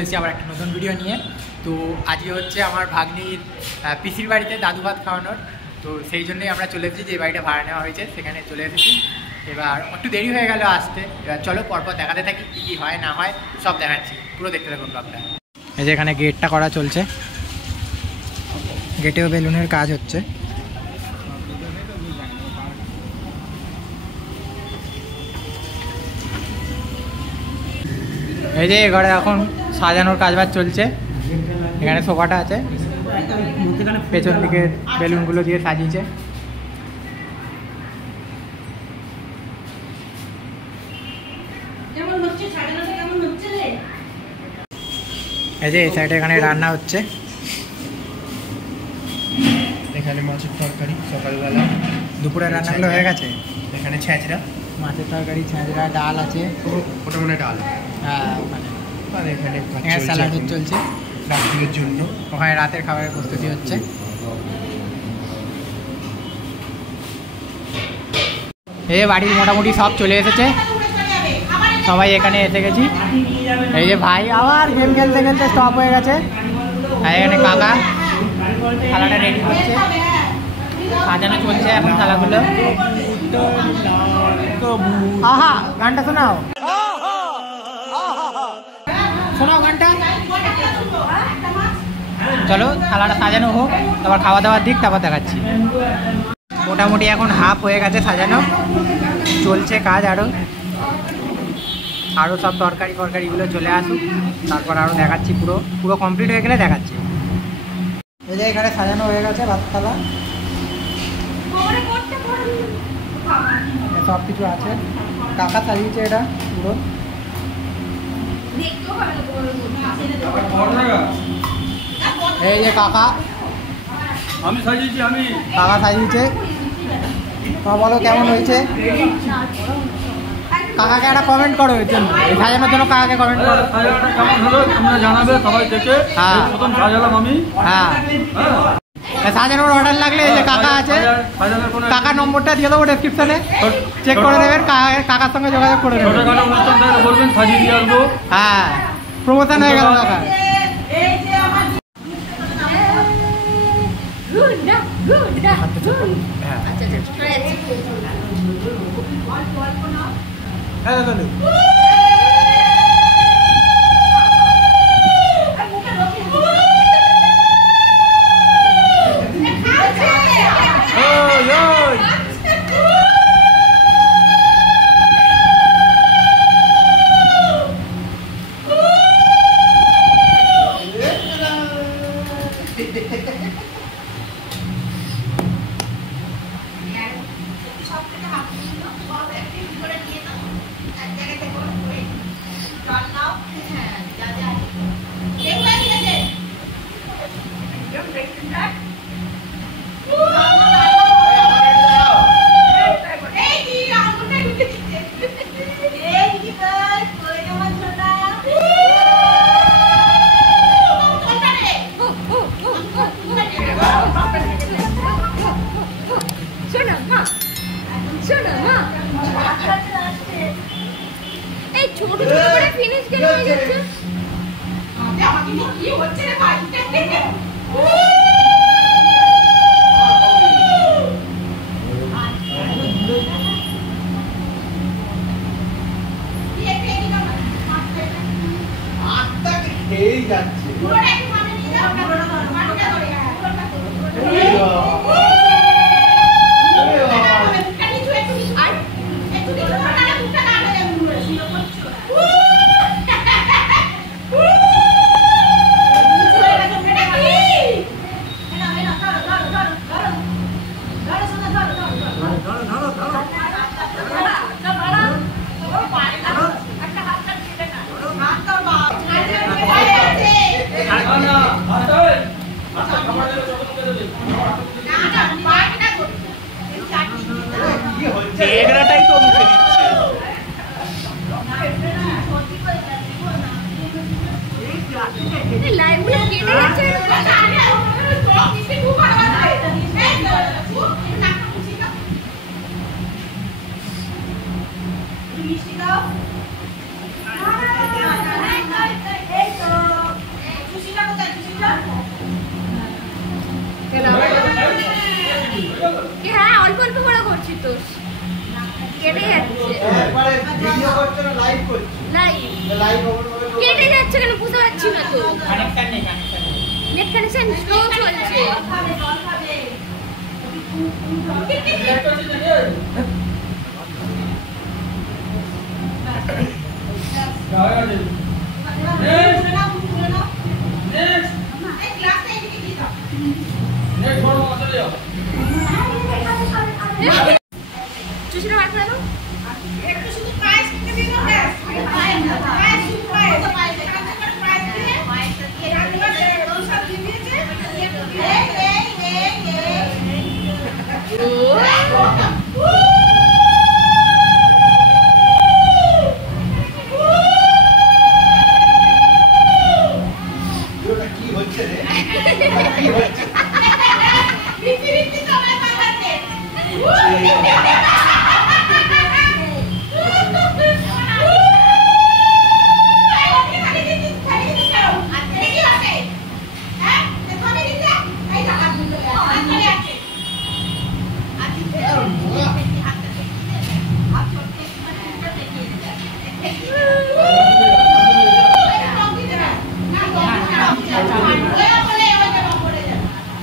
চলে এসেছি আবার একটা নতুন ভিডিও নিয়ে। তো আজকে হচ্ছে আমার ভাগ্নির পিসির বাড়িতে দাদু ভাত খাওয়ানোর, তো সেই জন্যই আমরা চলে এসেছি। যে বাড়িটা ভাড়া নেওয়া হয়েছে সেখানে চলে এসেছি। এবার একটু দেরি হয়ে গেল আসতে, এবার চলো পরপর দেখাতে থাকি কী কী হয় না হয় সব দেখাচ্ছি, পুরো দেখতে থাকুন ব্লগটা। এই যে এখানে গেটটা করা চলছে, গেটেও বেলুনের কাজ হচ্ছে। এই যে ঘরে এখন সাজানোর কাজবাজ চলছে। এখানে সোফাটা আছে, পেছন দিকে বেলুনগুলো দিয়ে সাজিয়েছে। এই যে এই সাইডে এখানে রান্না হচ্ছে। এখানে মাছের তরকারি সকালবেলা, দুপুরের রান্নাগুলো হয়ে গেছে। এখানে ছেঁচড়া, মাছের তরকারি, ছেঁচড়া, ডাল আছে। ওটা মানে ডাল, হ্যাঁ ওখানে। আর এখানে স্যালাড চলছে রাত্রির জন্য। ওখানে রাতের খাবারের প্রস্তুতি হচ্ছে। এই বাড়ির মোটামুটি সব চলে এসেছে, সবাই এখানে এসে গেছি। এই যে ভাই আবার গেম খেলতে খেলতে স্টপ হয়ে গেছে। আর এখানে কাকা থালাটা রেডি করছে, সাজানো চলছে এখন থালাগুলো। আহা গানটা শোনাও, শোনাও গানটা। চলো থালাটা সাজানো হোক, তারপর খাওয়া দাওয়ার দিক তারপর দেখাচ্ছি। মোটামুটি এখন হাফ হয়ে গেছে সাজানো, চলছে কাজ। আরও সব তরকারিগুলো চলে আসুক, তারপর আরও দেখাচ্ছি। পুরো কমপ্লিট হয়ে গেলে দেখাচ্ছি। এই যে এখানে সাজানো হয়ে গেছে ভাত থালা, সব কিছু আছে। কাকা সাজিয়েছে এটা পুরো। এই যে কাকা, কাকা সাজিয়েছে। তো বলো কেমন হয়েছে? কাকাকে একটা কমেন্ট করো, এর জন্য সাজানোর জন্য কাকাকে কমেন্ট করো। কেমন হলো তোমরা জানাবে সবাই দেখে। হ্যাঁ প্রথম সাজালাম আমি। হ্যাঁ সাজানোর অর্ডার লাগলে এই যে কাকা আছে, কাকা নম্বরটা দিয়ে দেবো ডেসক্রিপশনে, চেক করে দেবেন। কাকার সঙ্গে যোগাযোগ করে দেবেন। ছোটখাটো অনুষ্ঠান থাকলে বলবেন, সাজিয়ে দিয়ে আসবো। হ্যাঁ প্রমোশন হয়ে গেল কাকা। এগরাটাই তো মুখে দিচ্ছে। লাইভগুলো কেটে যাচ্ছে। মিষ্টি দাও। এই তো হ্যাঁ অল্প অল্প করে করছি তো কেটে যাচ্ছে কেটে যাচ্ছে কেন বুঝতে পারছি না তো নেট কানেকশন স্লো চলছে চুষিটা বার করে দাও একটু শুধু প্রাইস কিনে দিন না প্রাইস দিয়ে এটা নিয়ে সব দিয়েছে কি হচ্ছে রে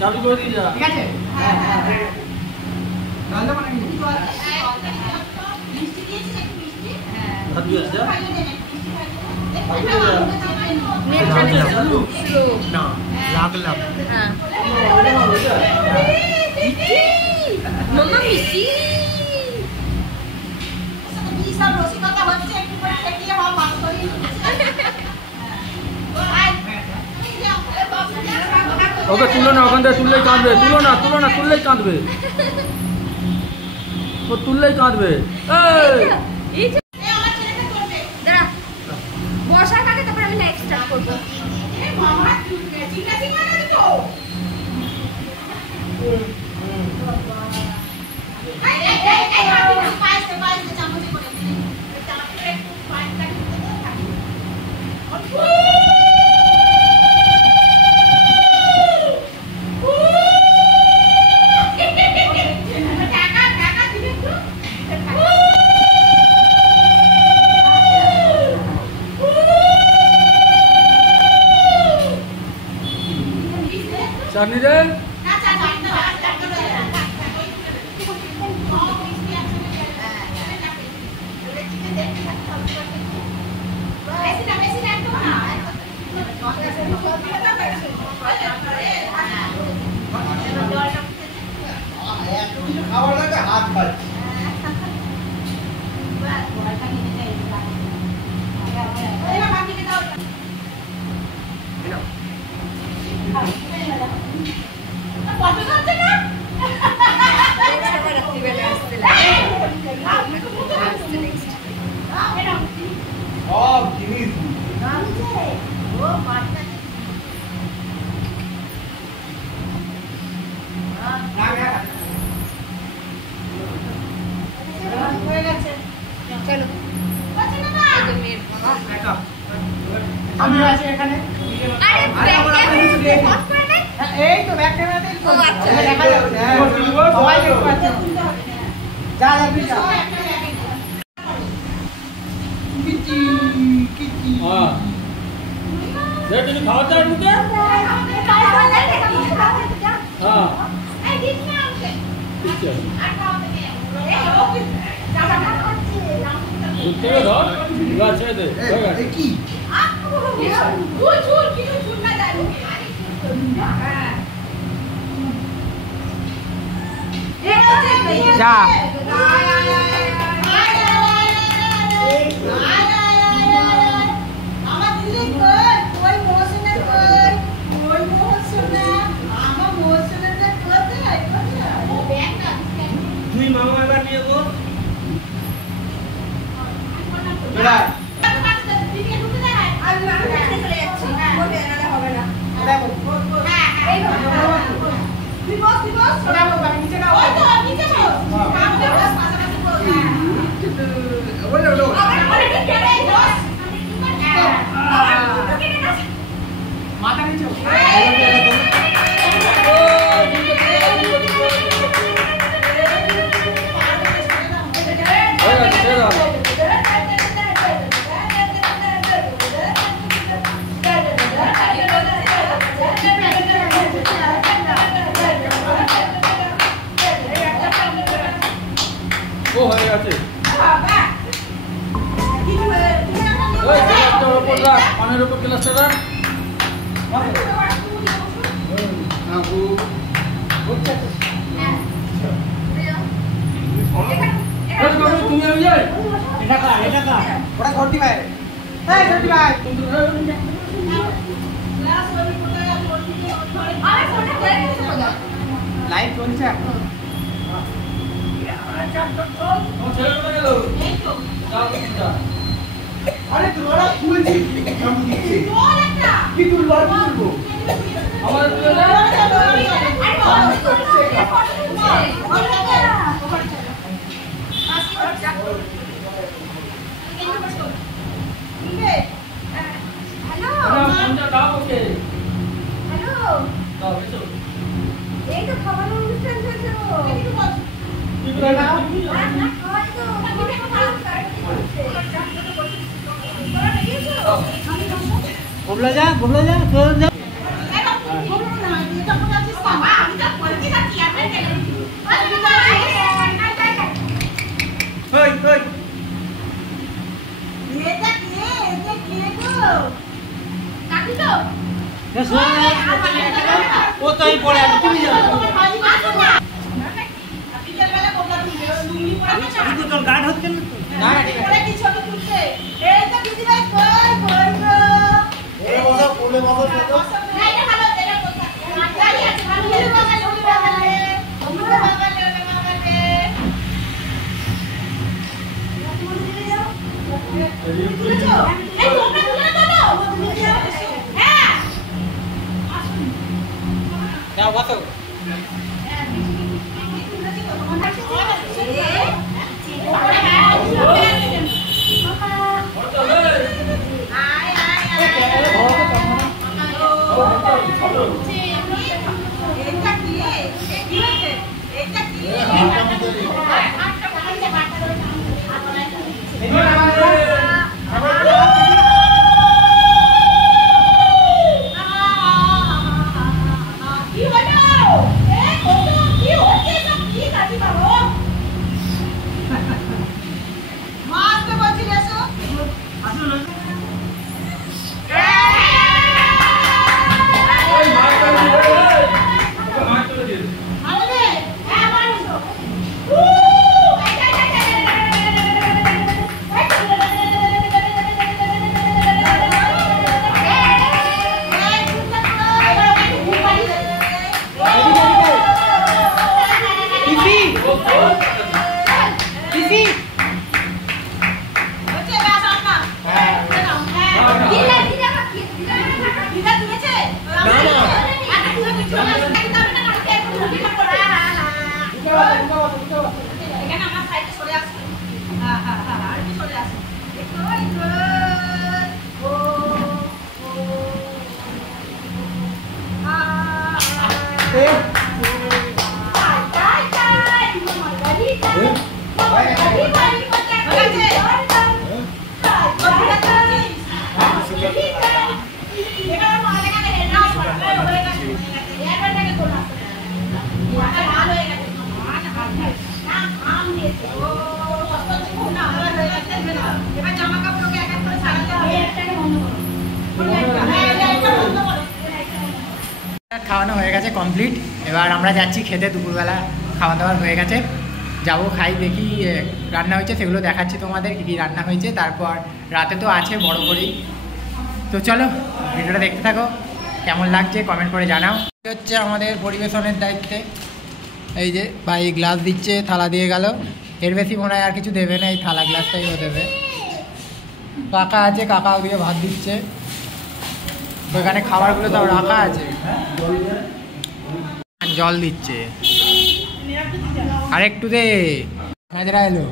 চালু করে দিয়ে যা। ঠিক আছে জল দেবো নাকি হাত দিয়ে আসছে নেট কানেকশন স্লো না লাগলাম হ্যাঁ মাম্মা মিষ্টি ওকে তুলো না, ওখান থেকে তুললেই কাঁদবে। তুলো না, তুললেই কাঁদবে। ও তুললেই কাঁদবে। এই যে দাঁড়া বসার আগে তারপর আমি লাইট স্টার্ট করব চাটনি রে খাবার লাগে হাত খাচ্ছে সব জিনিস চলো আমি আছি এখানে আরে ব্যাক করে দেন এই তো ব্যাক ক্যামেরাতেই ও আচ্ছা দেখা যাচ্ছে সবাই দেখতে পাচ্ছে যা যাবি যা হ্যাঁ যে তুমি খাওয়া চাই মুখে হ্যাঁ ঠিক আছে ঘুরতে হবে ধর এবার ছেড়ে দে হয়ে গেছে কি যা তুই মামা এবার নিয়ে গো মাথা নিচে কানের উপর গ্লাসটা রাখ। তুমি আমি যাই এটা কা ওটা ধরতি ভাই এই ধরতি ভাই লাইভ চলছে এখন আরে তোরা খুলছি কি তুলবো আমার ফোনটা দাও ওকে। দাও এসো। এই তো খাবার অনুষ্ঠান চলছে গো। কি করে দাও? না খাওয়াই তো গোবলা যা চল যা কই কই ও তো এই পড়ে আছে তুমি যাও কিন্তু তোর গার্ড হচ্ছে না না ঠিক আছে এই বসো কোলে বসো যাও বসো খাওয়ানো হয়ে গেছে কমপ্লিট। এবার আমরা যাচ্ছি খেতে, দুপুরবেলা খাওয়া দাওয়া হয়ে গেছে, যাবো খাই, দেখি রান্না হয়েছে সেগুলো দেখাচ্ছি তোমাদের কী কী রান্না হয়েছে। তারপর রাতে তো আছে বড় করেই। তো চলো ভিডিওটা দেখতে থাকো, কেমন লাগছে কমেন্ট করে জানাও। হচ্ছে আমাদের পরিবেশনের দায়িত্বে, এই যে ভাই গ্লাস দিচ্ছে, থালা দিয়ে গেল, এর বেশি মনে হয় আর কিছু দেবে না, এই থালা গ্লাসটাই ও দেবে। কাকা আছে, কাকা দিয়ে ভাত দিচ্ছে, ওইখানে খাবারগুলো তাও রাখা আছে, জল দিচ্ছে। আরেকটু দে, মেজরা এলো,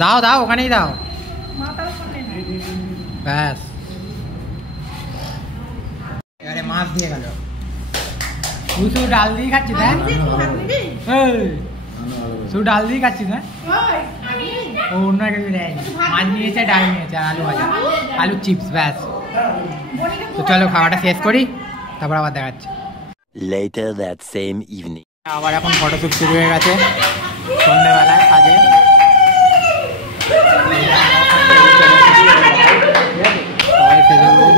দাও দাও ওখানেই দাও, ব্যাস। এবারে মাছ দিয়ে গেল, শুধু ডাল দিয়ে খাচ্ছিস না? শুধু ডাল দিয়ে খাচ্ছিস না? ও অন্য কিছু দেয়নি, মাছ নিয়েছে, ডাল নিয়েছে, আর আলু ভাজা, আলু চিপস, ব্যাস। তো চলো খাওয়াটা শেষ করি, তারপর আবার দেখাচ্ছি। Later that same evening. আবার এখন ফটোশ্যুট শুরু হয়ে গেছে সন্ধ্যেবেলায়, কাজে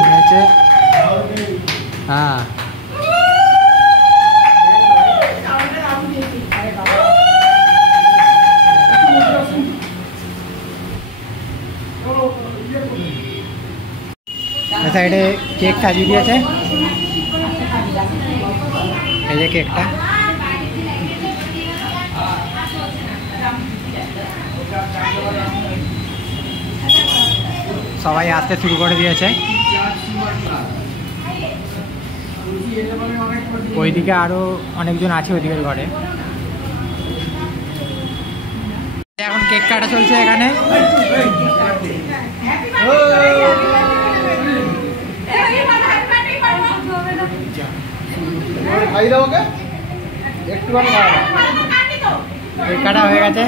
নিয়েছে। হ্যাঁ সাইডে কেক সাজিয়ে দিয়েছে, এই যে কেকটা। সবাই আসতে শুরু করে দিয়েছে। ওইদিকে আরো অনেকজন আছে ওইদিকের ঘরে। এখন কেক কাটা চলছে এখানে। কেক কাটা হয়ে গেছে।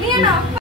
নিয়ে নাও।